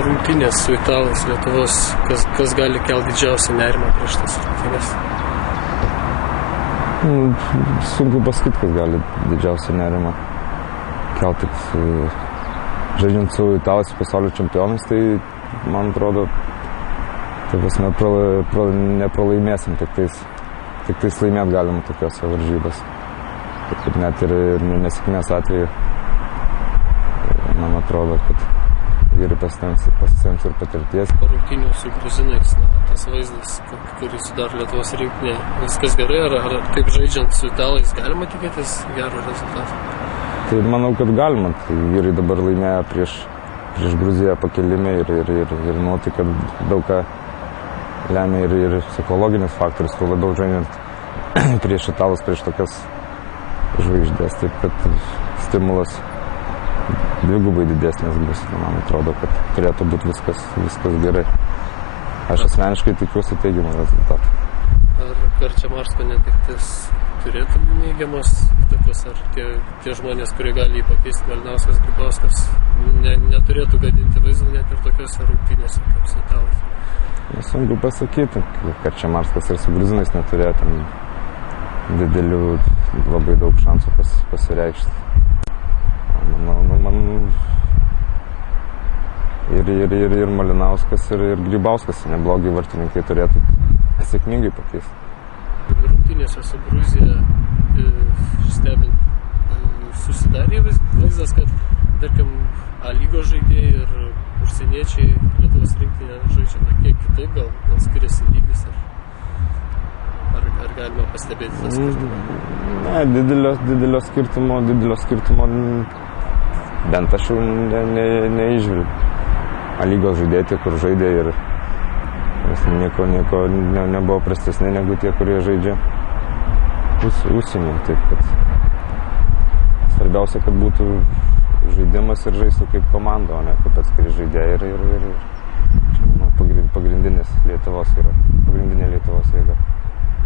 Rungtynės su Italais Lietuvos, kas gali kelti didžiausią nerimą prieš tas rungtynės? Sunku pasakyti, kas gali didžiausią nerimą kelti. Žaidžiant su Italais pasaulio čempionais, tai man atrodo, nepralaimėsim, tik tais laimėt galima tokiose varžybose. Taip net ir nesėkmės atveju, man atrodo, kad vyrai pasisems ir patirties. Po rungtynių su gruzinais, tas vaizdas, kurį sudaro Lietuvos rinktinė, viskas gerai, ar taip žaidžiant su Italais galima tikėtis gerų rezultatų? Tai manau, kad galima. Tai vyrai dabar laimėjo prieš Gruziją pakelime ir nuotaika daug ką lemia ir psichologinis faktorius, tuo labiau žaidžiant prieš Italus, prieš tokias žvaigždės, taip kad stimulas dvigubai didesnis bus. Man atrodo, kad turėtų būti viskas gerai. Aš asmeniškai tikiuosi teigiamą rezultatą. Ar Karčemarsko netektis turėtų neigiamos įtakos, ar tie žmonės, kurie gali jį pakeisti, Malinauskas, Grybauskas, neturėtų gadinti vaizdo net ir tokiose rungtynėse kaip su Italais? Sunku pasakyti, Karčemarskas ir su gruzinais neturėjo ten didelių, labai daug šansų pasireikšti. Ir Malinauskas, ir Grybauskas neblogi vartininkai turėtų sėkmingai pakeisti. Rungtynėse su Gruzija stebint susidarė vaizdas, kad, tarkim, A lygos žaidėjai ir užsieniečiai Lietuvos rinktinė žaidžia kiek kitaip, gal skiriasi lygis, ar galima pastebėti tas skirtumą? Ne, didelio skirtumo bent aš jau neįžvelgiu. A lygos žaidėjai tie, kur žaidė ir nieko nebuvo prastesni negu tie, kurie žaidžia užsienyje. Taip kad svarbiausia, kad būtų žaidimas ir žaistų kaip komanda, o ne kaip atskiri žaidėjai ir čia, manau, pagrindinė Lietuvos jėga.